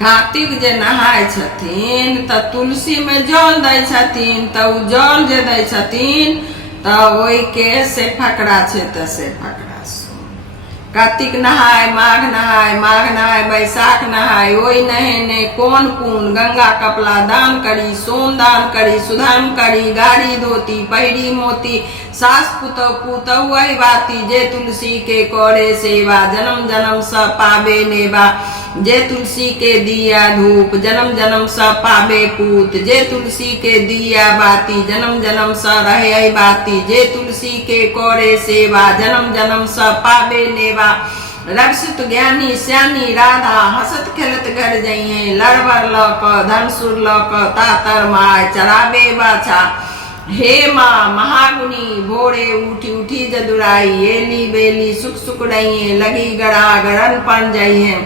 कार्तिक जे नहाय छथिन त तुलसी में जल दै छथिन, त उ जल जे दै छथिन त ओई के से फकरा छै। त से फकरा सुन। कार्तिक नहाय, माघ नहाय, माघ नहाय, बैसाख नहाय, ओई नहेने कौन पुन, गंगा कपला दान करी, सोन दान करी, सुधर्म करी, गाड़ी धोती पहिरी मोती, सास पुतौ पुतौ वही बाती, जे तुलसी के करे सेवा, जन्म जन्म स पावे नेवा, जे तुलसी के दिया धूप, जन्म जन्म स पावे पूत, जे तुलसी के दिया बाती, जन्म जन्म स रहे बाती, जे तुलसी के करे सेवा, जन्म जन्म स पावे नेवा। रक्षित ज्ञानी श्यानी राधा, हसत खेलत घर जइए, लड़बर लक धनसुर लक तातर माय, चराबे बाछा। हे माँ महागुनी, भोरे उठी उठी जदुराई, एली बेली सुख सुख रहिए, लगी गड़ा गड़न पन जाइए।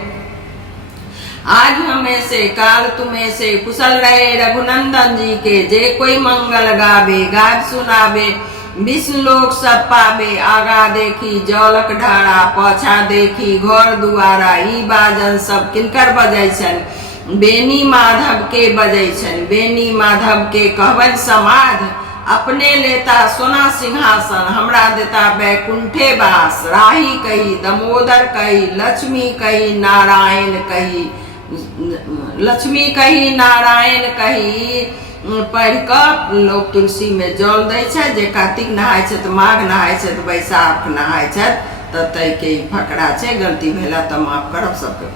आज हमें से काल तुम्हें से, कुशल रहे रघुनंदन जी के, जे कोई मंगल गावे गाज सुनावे, विष्णु लोक सब पावे। आगा देखी जौलक ढारा, पाछा देखी घर दुआरा, ई बाजन सब किनकर बजै छन, बेनी माधव के बजै छन। बेनी माधव के कहबन समाध, अपने लेता सोना सिंहासन, हमरा देता बैकुंठे बास। राही कही दमोदर कही, लक्ष्मी कही नारायण कही, लक्ष्मी कही नारायण कही पढ़ कऽ लोग तुलसी में जल दै छै। जे कार्तिक नहाय छै त, माघ नहाय छै त, बैसाख नहाय छै त, तै के फकरा छै। गलती भेला त माफ करब, सबके